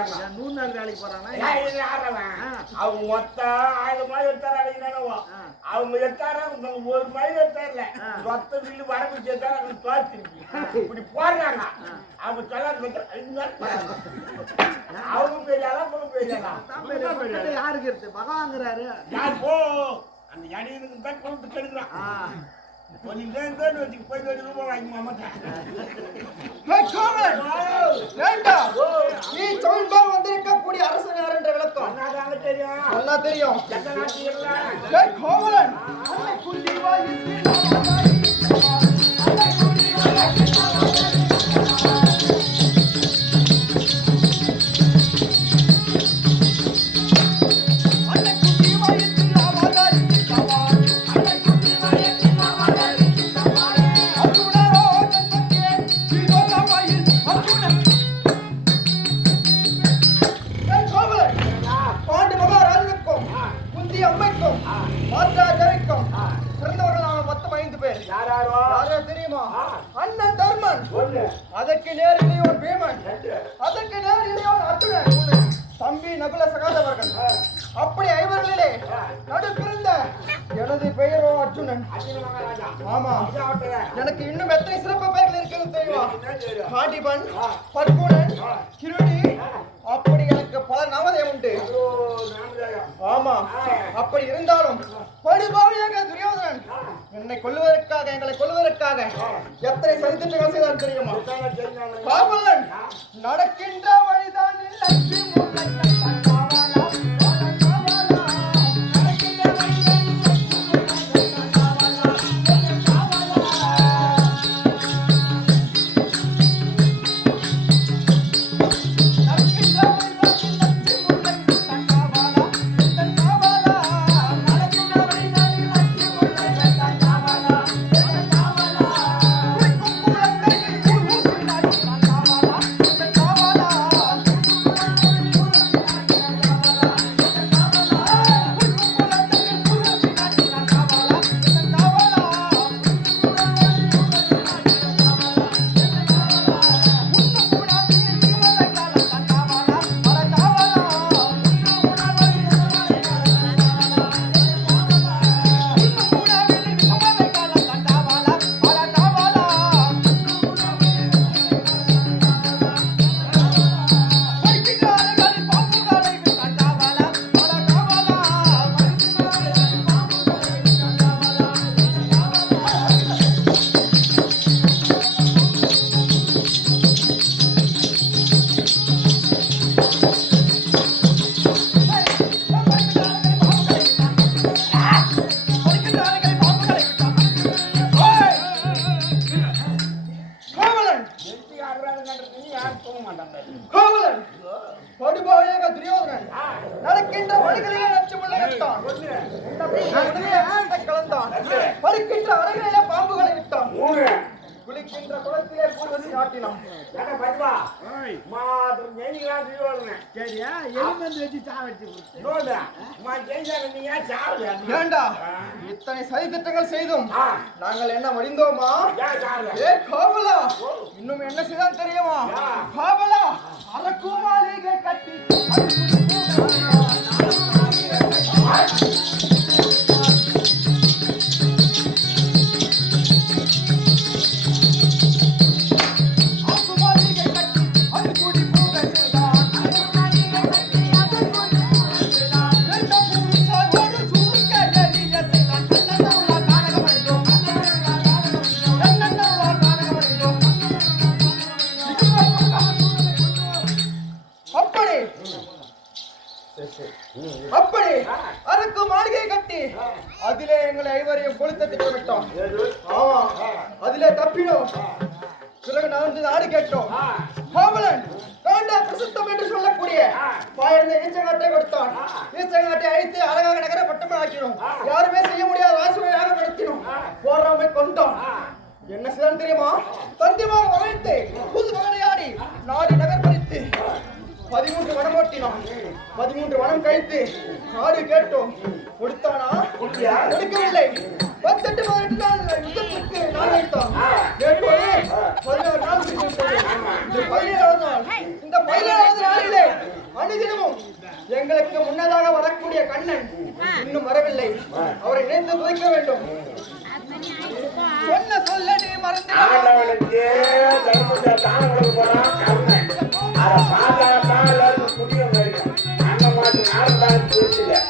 போறாங்க 100 நாள் வேலைக்கு போறானா அவங்க மொத்தம் 1000 மைல் எடுத்தாரோ அவங்க எடுத்தாரா ஒரு மைல் எடுத்தார்ல மொத்த வீடு வடக்கு சேர்த்தா தோச்சிருக்கு இப்படி போடுறாங்க அவங்க சொல்லாத அவங்க பெரியாளா பெரியாளா யாருக்கு இருக்கு பகவாங்கிறாரு யார் போ அந்த இடையிலுக்கு தான் கொண்டு கெடுக்கிறான் கொஞ்சம் போய் ரூபாய் வாங்கி மாமாட்டேன் நீ சொல்பால் வந்திருக்கக்கூடிய அரசன் யார் என்ற விளக்கம் நல்லா தெரியும் கோவலன் தெரியுமா? அண்ணன் தர்மன், அதற்கு நேர் இளையோன் பீமன், அதற்கு நேர் இளையோன் அர்ஜுனன், தம்பி நகுல சகாதேவர்கள். அப்படி ஐவர்களிலே நடுப்பிறந்த எனது பெயரோ அர்ஜுனன். ஆமா, எனக்கு இன்னும் எத்தனை சிறப்பு பெயர்கள் இருக்கிறது தெரியுமா? காடிபன், பர்குணன், கிருடி, அப்படி எனக்கு பல நாமதேயம் உண்டு. ஆமா, அப்படி இருந்தாலும் படுபாவியாக துரியோதனன் என்னை கொல்லுவதற்காக, எங்களை கொல்லுவதற்காக எத்தனை சதித்திட்டங்கள் செய்தான் தெரியுமா? காவலன் நடக்கின்ற வழிதான் படுபாவியாக துரியோதனன் நடக்கின்ற வழிகளிலே நச்சுமுள்ள விட்டான், கலந்தான், படுக்கின்ற அறைகளிலே பாம்புகளை விட்டான், குளிக்கின்ற குளத்திலே பூர்வசி நாட்டினான். இத்தனை சதி திட்டங்கள் செய்தும் நாங்கள் என்ன மடிந்தோமா? ஏ கோவலா, இன்னும் என்ன செய்தான் தெரியுமா? கோவலா, அரக்குமாளிகை கட்டி அப்படி அதுக்கு மாளிகை கட்டி அதிலே எங்களை ஐவரையும் கொளுத்த திட்டமிட்டோம். ஆமா, அதிலே தப்பினோம். பிறகு நான் நாடு கேட்டோம். கோவலன் காண்டா பிரசித்தம் என்று சொல்லக்கூடிய பாயர்ந்த ஈச்சங்காட்டை கொடுத்தான். ஈச்சங்காட்டை அழித்து அழகாக நகர பட்டமே ஆக்கினோம். யாருமே செய்ய முடியாத வாசுவையாக படுத்தினோம். போராமை கொண்டோம். என்ன செய்தான் தெரியுமா? தந்திமாக வளைத்து புது மகனையாடி நாடு நகர் பறித்து 13 வனம் ஓட்டினோம். 13 வனம் கழித்து நாடு கேட்டோம். கொடுத்தானா? கொடுக்கவில்லை. 18 நாள் யுத்தத்திற்கு நாள் வைத்தான். 16 நாள் இந்த 17 நாள் இந்த 17வது நாளிலே அனுதினமும் எங்களுக்கு முன்னதாக வரக்கூடிய கண்ணன் இன்னும் வரவில்லை. அவரை நினைத்து துதிக்க வேண்டும். சொன்ன சொல்ல நீ மறந்து ஆண்டவனுக்கு தர்மத்தை தானங்களுக்கு போறான் கருணை. அதை பார்த்தாதான் எல்லாருக்கும் புரியும் வரைக்கும். அந்த மாதிரி நாள்தான் பேசல.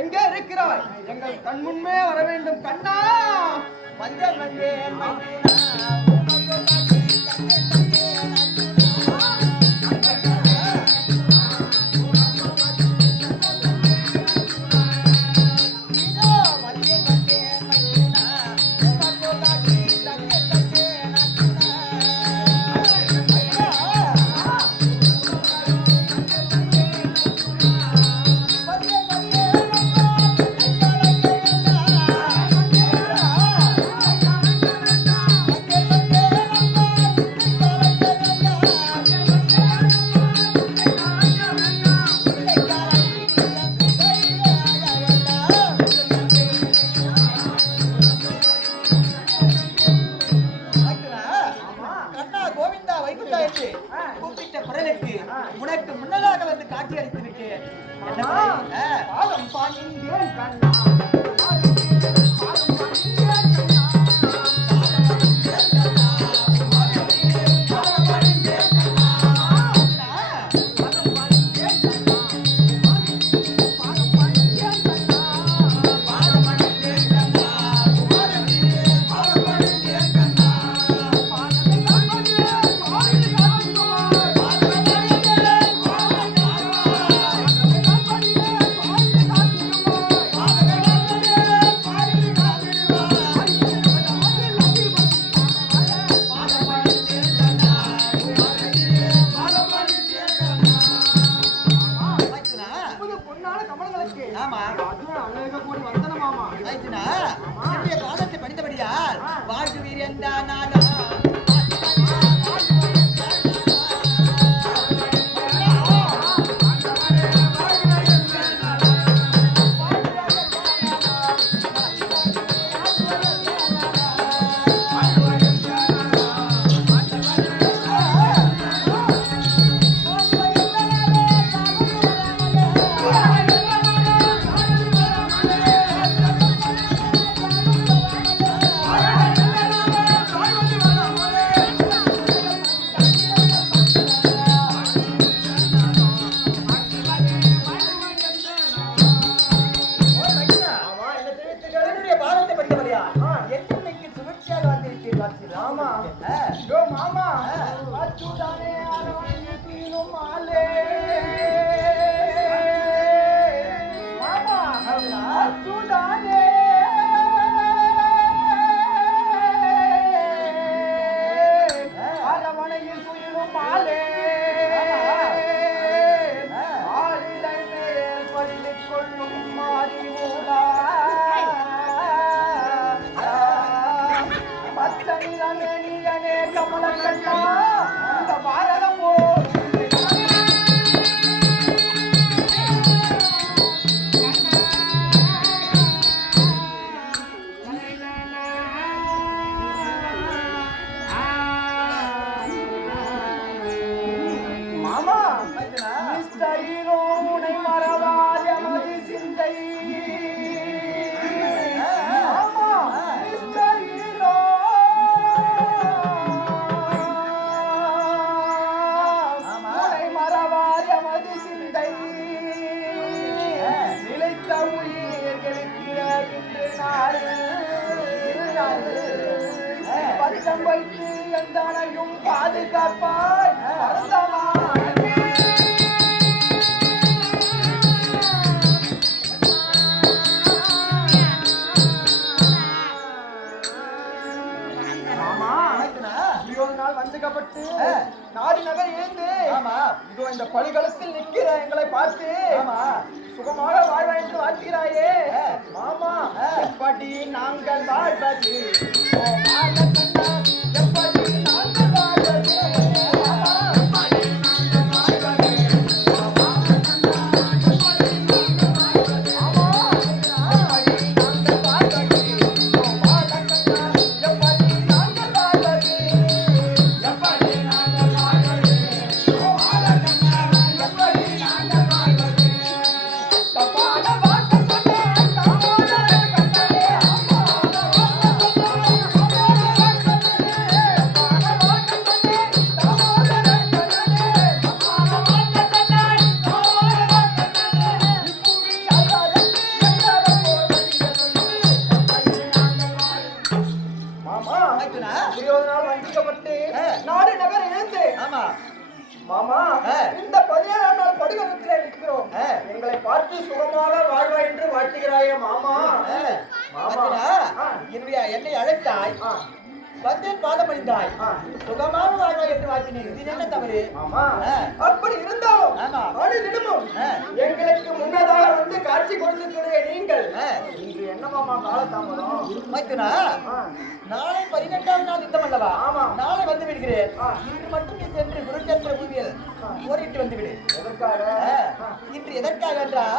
எங்கே இருக்கிறாய்? எங்கள் கண் முன்பே வர வேண்டும் கண்ணா. வந்தேன் வந்தேன் கூப்பிட்ட குரலுக்கு உனக்கு முன்னதாக வந்து காட்சி அளித்து விட்டேன். பாடத்தை படித்தபடியால் வாழ்த்துவீர் என்றாலும் பச்சம் வைத்து எந்தனையும் பாதுகாப்பாய் பார்த்து நாடி நகர் எழுந்து ஆமா இதோ இந்த பழிகளத்தில் நிற்கிற எங்களை பார்த்து ஆமா சுகமாக வாழ்வா என்று வாழ்கிறாயே மாமா எப்படி நாங்கள் வாழ்வது ஓ மாலக்கண்ணா, எப்படி நாங்கள் வாழ்வது மாமா, எப்படி நாங்கள் வாழ்வது? ஓ மாலக்கண்ணா, எப்படி நாங்கள் வாழ்வது? மாமா, எப்படி நாங்கள் வாழ்வது? ஓ மாலக்கண்ணா, எப்படி நாங்கள் வாழ்வது? எப்படி நாங்கள் வாழ்வது? ஓ மாலக்கண்ணா, எப்படி நாங்கள் வாழ்வது? தப்பான வார்த்தை சொன்னேன், தாமோதர கண்ணனே, அம்மாவான வார்த்தை சொன்னேன், தாமோதர கண்ணனே, தப்பான வார்த்தை சொன்னேன், தாமோதர கண்ணனே, தப்பான வார்த்தை சொன்னேன், தாமோதர கண்ணனே, இப்புவி அல்லாதற்கு எல்லோரும் போதறிய சொல்லு, எப்படி நாங்கள் வாழ்வது? மாமா, துரியோதனால் வஞ்சிக்கப்பட்டு நாடு நகர் எழுந்து ஆமா மாமா இந்த 17ஆம் நாள் படுகலத்திலே நிற்கிறோம் எங்களை பார்த்து சுகமாக வாழ்வா என்று வாழ்த்துகிறாயே மாமா மாமா என்னை அழைத்தாய் வந்தேன் பாதம் அணிந்தாய் சுகமாக வாழ்வாய் என்று வாழ்த்தினீர் இது என்ன தவறு மாமா அப்படி இருந்தாலும் ஆமா. அனுதினமும் எங்களுக்கு முன்னதாக வந்து காட்சி கொடுத்திருக்கிற நீங்கள் இன்று என்ன மாமா காலதாமதம் மைத்துனா நாளை 18ஆம் நாள் யுத்தம் அல்லவா ஆமா. நாளை வந்து விடுகிறேன் இன்று மட்டும் நீ சென்று குருச்சேத்திர பூமியில் போரிட்டு வந்து விடு எதற்காக இன்று எதற்காக என்றால்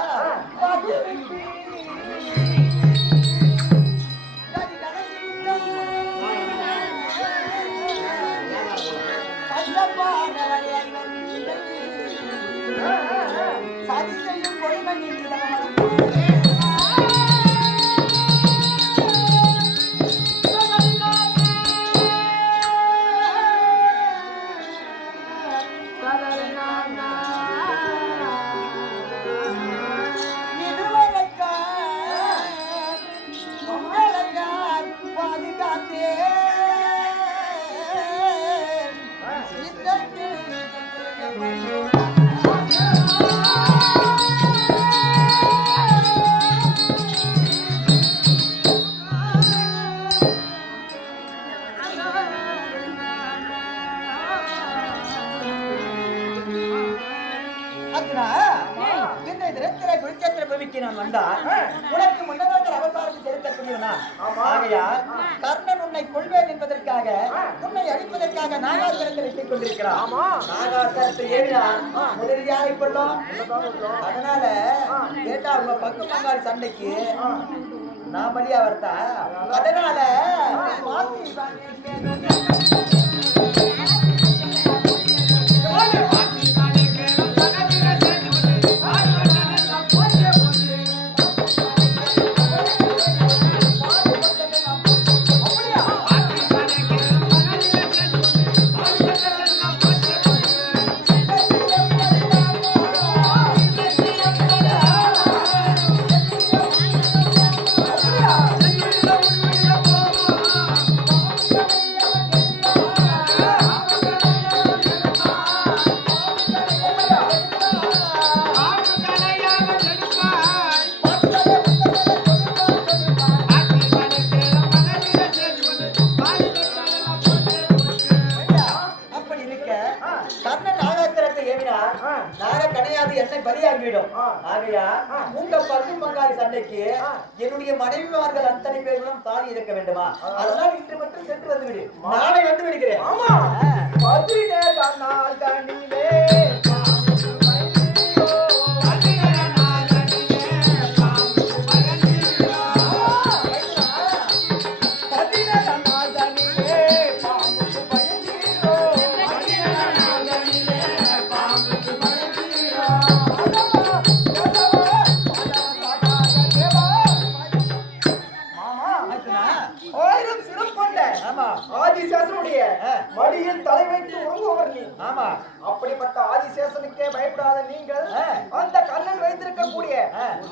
சதி செய்யும் பொறுமையின் நான் வந்தால் உனக்கு முன்னதாக அவதாரம் செலுத்தக்கூடியவனா ஆகையால் கர்ணன் உன்னை கொள்வேன் என்பதற்காக உன்னை அழிப்பதற்காக நாகாசுரத்தை வைத்துக் கொண்டிருக்கிறான் நாகாசுரத்தை ஏறினான் முதலில் யாரை கொள்ளும் அதனால கேட்டா உங்க பக்கு பங்காளி சண்டைக்கு நான் பலியா வரத்தா அதனால சண்டைக்கு என்னுடைய மனைவிமார்கள் அத்தனை பேர்களும் தாலி இருக்க வேண்டுமா அதனால் இன்று மட்டும் சென்று வந்து விடு நாளை வந்து விடுகிறேன் ஆமா மடியில் தலை வைத்து உறங்குபவர் நீ ஆமா அப்படிப்பட்ட ஆதிசேஷனுக்கே பயப்படாத நீங்கள் அந்த கண்ணன் வைத்திருக்கக்கூடிய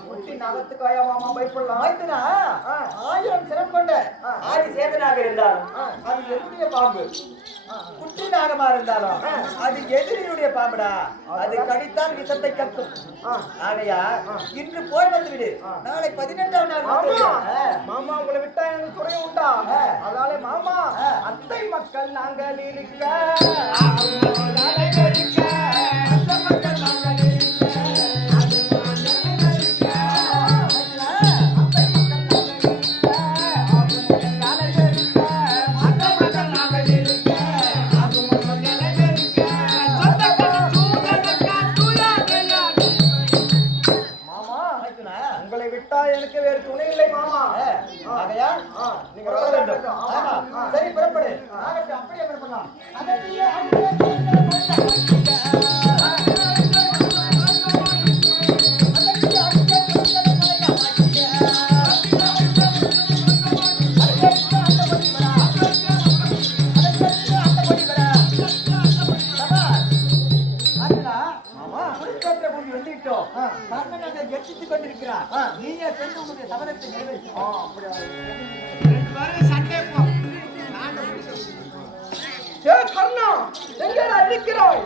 குட்டி நகத்துக்காயா மாமா பயப்படலாம் ஆயிட்டுனா 1000 சிரம் கொண்ட ஆதிசேஷனாக இருந்தாலும் அது என்னுடைய பாம்பு குட்டி நாகமா இருந்தாலும் அது எதிரியுடைய பாம்புடா அது கடித்தால் விஷத்தை கக்கும் ஆகையா இன்று போய் வந்து விடு நாளை 18ஆம் நாள் மாமா உங்களை விட்டா எனக்கு துறை உண்டா அதனால மாமா அந்த அத்தை மக்கள் நாங்கள் இருக்க உங்களை விட்டா எனக்கு வேறு துணை இல்லை மாமா. ஆகையால் நீங்க வர வேண்டும். சரி புறப்படு. அப்படியே புறப்படலாம். நீங்க சென்று உங்களுடைய சபதத்தை நிறைவேற்றி கர்ணா எங்கடா இருக்கிறாய்?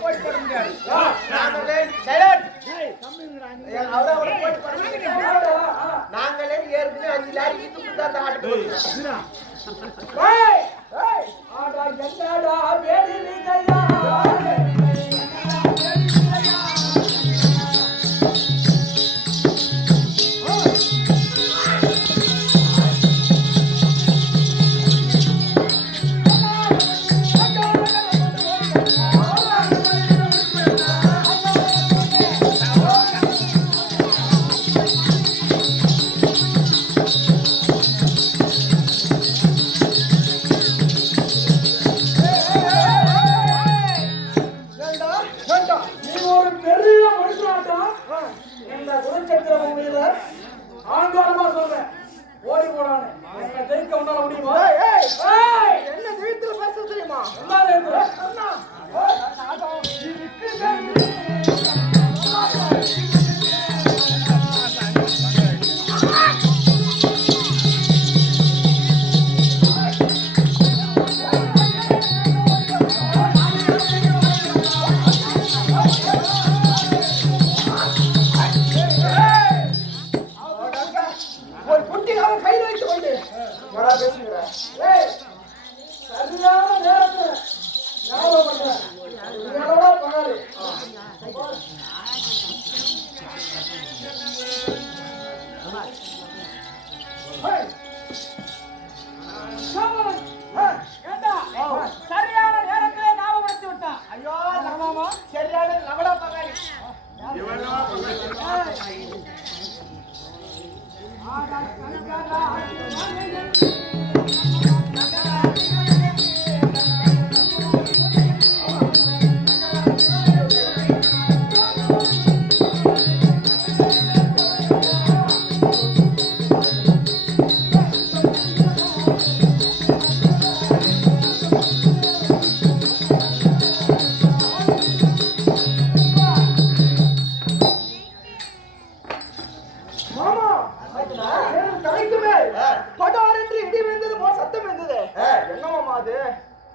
போட்டி போட முடியாது. நாங்களே ஏற்கனவே 5 லாரி இட்டு தான் ஆட்டு ஆங்காரமா சொல்றேன் ஓடி போடானே ஜெயிக்க உன்னால முடியுமா? என்ன வீட்டுல பேச தெரியுமா? ஒரு குட்டியாக கையில் வைத்துக் கொண்டு பேசுகிறேன். சரியான நேரத்துல ஞாபகம் பண்றேன். இதோட பகாரு. சரியான நேரத்திலே ஞாபகப்படுத்தி விட்டான். ஐயோ லமாமா சரியான லவடா பகாரி.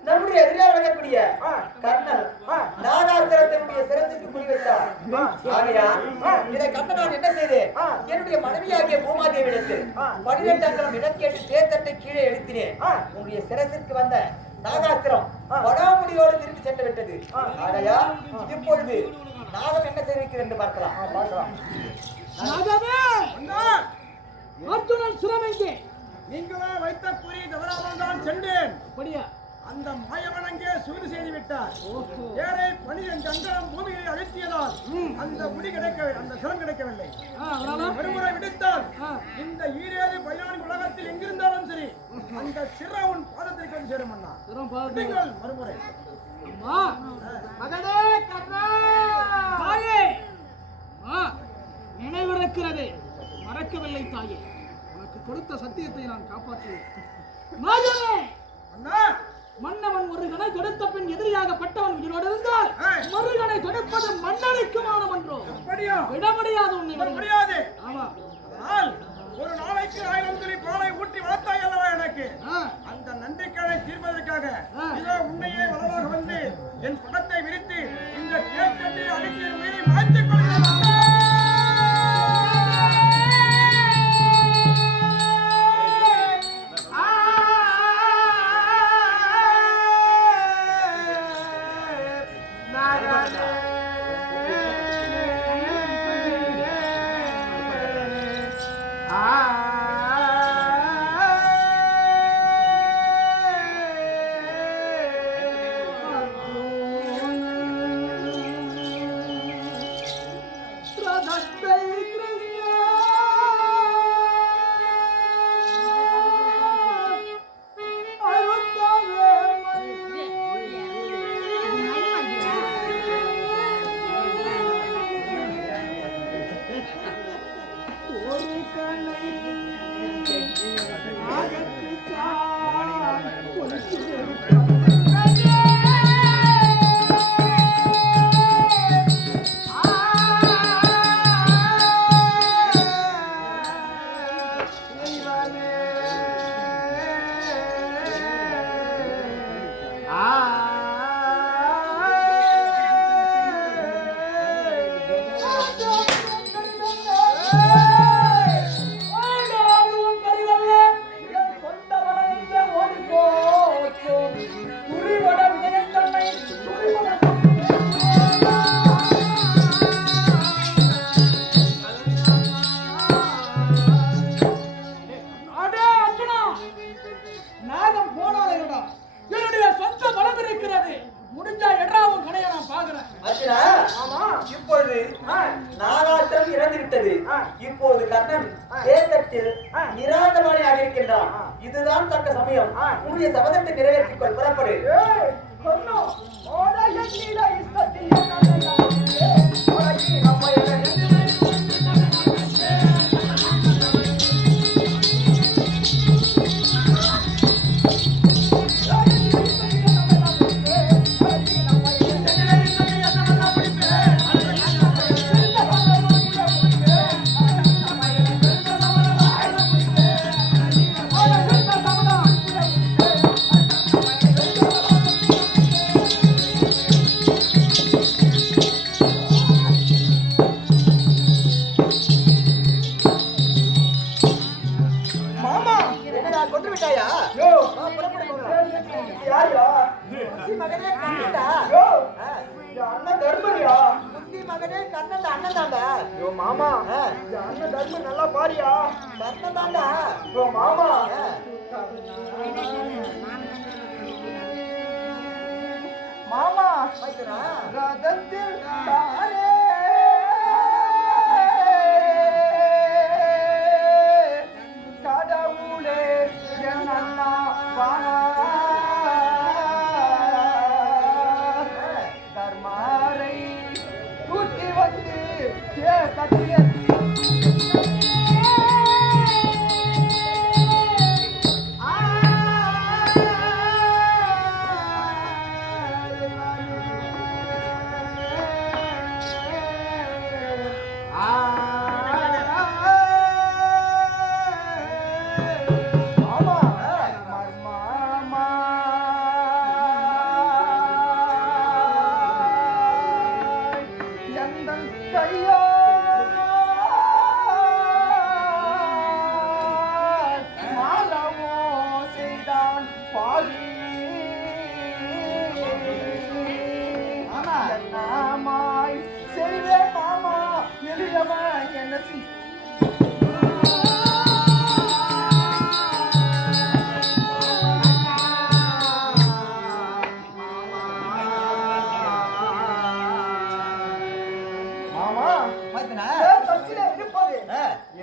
நம்முடைய எதிரியாக விளங்கக்கூடிய கர்ணன் நாகாசுரத்தினுடைய சிரசுக்கு குறி வைத்தார். ஆகையால் இதை கண்ட நான் என்ன செய்தேன்? என்னுடைய மனைவியாகிய பூமாதேவிடத்தில் 12 அங்குலம் இடம் கேட்டு தேர்தட்டை கீழே எழுத்தினேன். உன்னுடைய சிரசிற்கு வந்த நாகாசுரம் வடாமுடியோடு திரும்பி சென்று விட்டது. ஆகையால் இப்பொழுது நாகம் என்ன செய்திருக்கிறது என்று பார்க்கலாம். அர்ஜுனன் சிரமெங்கே? நீங்களே வைத்த குறி தவறாமல் தான் சென்றேன். அப்படியா? அந்த மாயவன் அங்கே சூது செய்து விட்டார். ஏழை 12 அங்குலம் பூமியை அழுத்தியதால் அந்த முடி கிடைக்கவில்லை, அந்த சிரம் கிடைக்கவில்லை. மறுமுறை விடுத்தால் இந்த ஈரேழு 14 உலகத்தில் எங்கிருந்தாலும் சரி அந்த சிரம் உன் பாதத்திற்கு வந்து சேரும். அண்ணா மறுமுறை மகனே கர்ணா, தாயே நினைவிருக்கிறது, மறக்கவில்லை தாயே. உனக்கு கொடுத்த சத்தியத்தை நான் காப்பாற்றுவேன். அண்ணா மன்னவன் ஒரு கணை தொடுத்த பின் எதிரியாகப்பட்டவன் உயிரோடு இருந்தால் மறுகணை தொடுப்பது மன்னனுக்கு மானமன்றோ? விட முடியாது, உன்னை முடியாது. ஆமா, அதனால் ஒரு நாளைக்கு 1000 துளி பாலை ஊட்டி வளர்த்தாய் அல்லவா எனக்கு? அந்த நன்றிக்கடனை தீர்ப்பதற்காக இதோ உன்னையே வளமாக வந்து என் படத்தை விரித்து இந்த கேட்கத்தை அடித்து உயிரை மாற்றிக் கொள்கிறேன். இப்பொழுது நாகாசுரம் இறந்து விட்டது. இப்போது கண்ணன் தேர்தட்டில் நிராதமானியாக இருக்கின்றான். இதுதான் தக்க சமயம். உன்னுடைய சபதத்தை நிறைவேற்றிக் கொள். புறப்படு. மாமா அண்ணன் தர்மம் நல்லா பாரியா கண்ணன் தாண்டா மாமா மாமா ரதத்தில் தானே கடவுளே என் அண்ணா தர்மாரை தூக்கி வந்து கட்டிய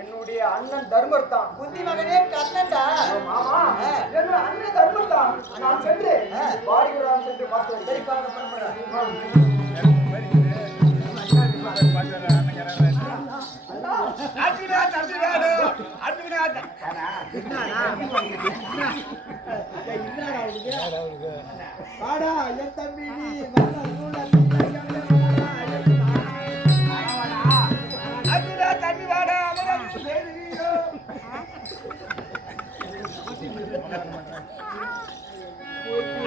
என்னுடைய அண்ணன் தர்மர் தான். புத்தி மகனே கண்ணன்டா. மாமா என்னுடைய அண்ணன் தர்மர் தான். நான் சென்று பாடிகுராம் சென்று பார்த்து சரிக்காக பண்றேன். பாடா என் தம்பி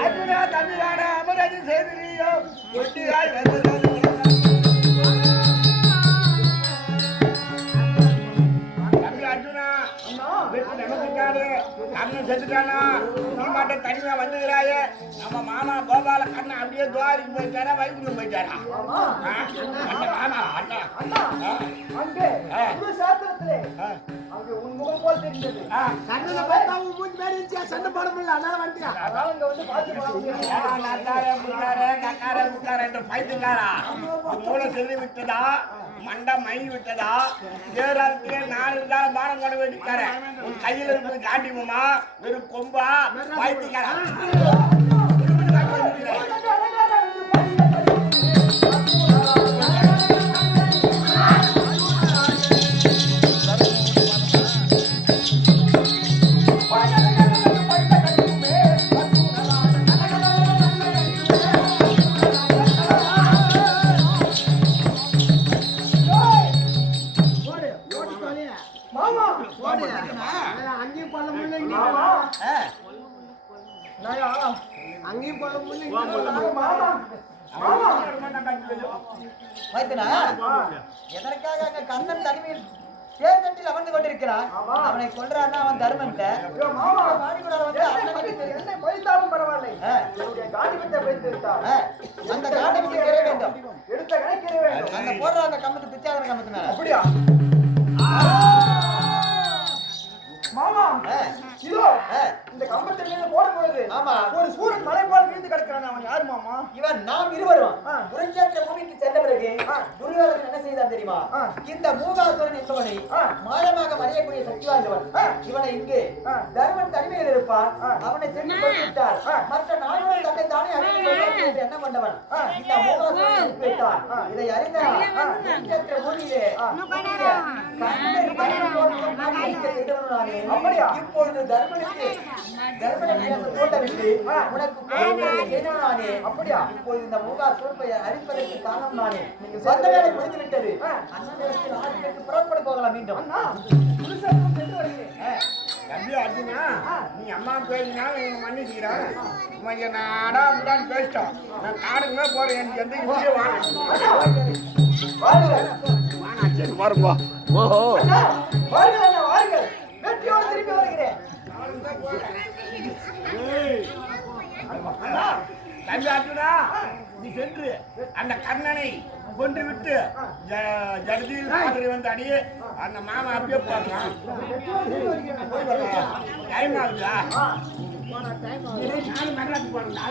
அர்ஜுனா தமிழான அமரது செய்தியோ ஒட்டியாய் வந்தது. தம்பி அர்ஜுனா நமக்காரு கண்ணன் செத்துட்டானா நீ மாட்ட தனியா வந்துக்கிறாயே. நம்ம மாமா கோபால கண்ணன் அப்படியே துவாரிக்கு போயிட்டாரா வைகுண்டம் போயிட்டாரா? மாமா அண்ணா அங்கே சாத்திரத்திலே அங்கே உன் முகம் போல் தெரிந்தது. கண்ணனை பார்த்தா உன் மூஞ்சி மேல இருந்துச்சு. சண்டை போட முடியல. அதனால வந்துட்டியா? அதனால இங்க வந்து பார்த்து நட்டாரே முட்டாரே கக்காரே முட்டாரே என்று பைத்துக்காரா மூளை செல்லி விட்டதா மண்டை மை விட்டதா தேராத்திலே 4 காலம் பானம் கொண்டு வேண்டிக்கார உன் கையில் இருப்பது காண்டியமா வெறும் கொம்பா பைத்துக்காரா. அங்கேயும் போட முடியல. எதற்காக அங்க கண்ணன் தனிமையில் தேர்தட்டில் அமர்ந்து கொண்டிருக்கிறான். அவனை கொன்றான்னா அவன் தர்மன்ட்ட என்னை பழித்தாலும் பரவாயில்லை. காண்டிபத்தை வைத்து விட்டார். அந்த காண்டிபத்தை கிர வேண்டும். எடுத்த கணக்கிற வேண்டும். அந்த போடுற அந்த கம்பத்து பிச்சாதன கம்பத்து மேல அப்படியா மாமா? இதோ இந்த கம்பத்தில் நீங்க போடும்போது ஒரு சூரன் மலை போல் விழுந்து கிடக்கிறான். அவன் யாரு மாமா? இவன் நாம் இருவரும் புரட்சியாற்ற பூமிக்கு சென்ற பிறகு தெரியுமா? இந்த மூகாசுரன் என்பவனை மாயமாக மறையக்கூடிய சக்தி வாய்ந்தவன். இவனை இங்கே தர்மன் தனிமையில் இருப்பான். அவனை சென்று கொண்டுவிட்டார். மற்ற நாடுகள் தன்னை தானே அழித்து எண்ணம் கொண்டவன். இந்த மூகாசுரன் வைத்தான். இதை அறிந்த பூமியிலே அப்படியா? இப்பொழுது தர்மனுக்கு தோட்டவிட்டு உனக்கு நானே. அப்படியா? இப்போது இந்த மூகாசுரனை அழிப்பதற்கு காரணம் நானே. சொந்த வேலை முடித்து விட்டது. அண்ணன் புறப்பட போகலாம் மீண்டும். தம்பி அர்ஜுனா, நீ அம்மா பேசினாலும் நீங்க மன்னிச்சுக்கிறேன். நான் அடாமுடான்னு பேசிட்டோம். நான் காடுக்குமே போறேன். எனக்கு எந்த விஷயம் பாருங்க. ஓஹோ வாருங்கள். வெற்றியோடு திரும்பி வருகிறேன். தம்பி அர்ஜுனா, நீ சென்று அந்த கண்ணனை கொன்று விட்டு ஜடதியில் மாதிரி வந்து அடி அந்த மாமா அப்படியே போடலாம். டைம் ஆகுதா? மகளாக்கு போடலாம்.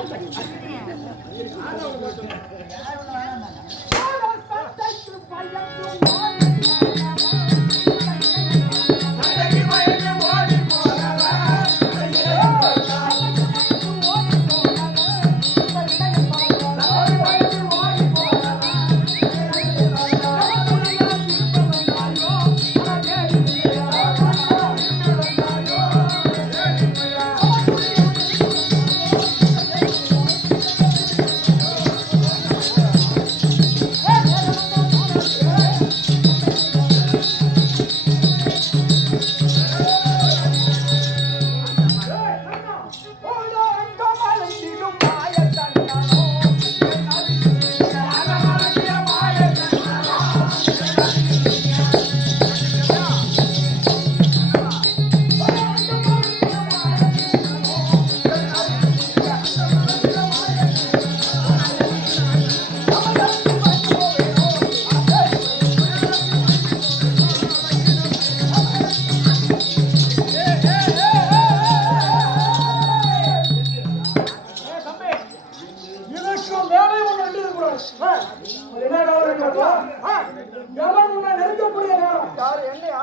என்னையா?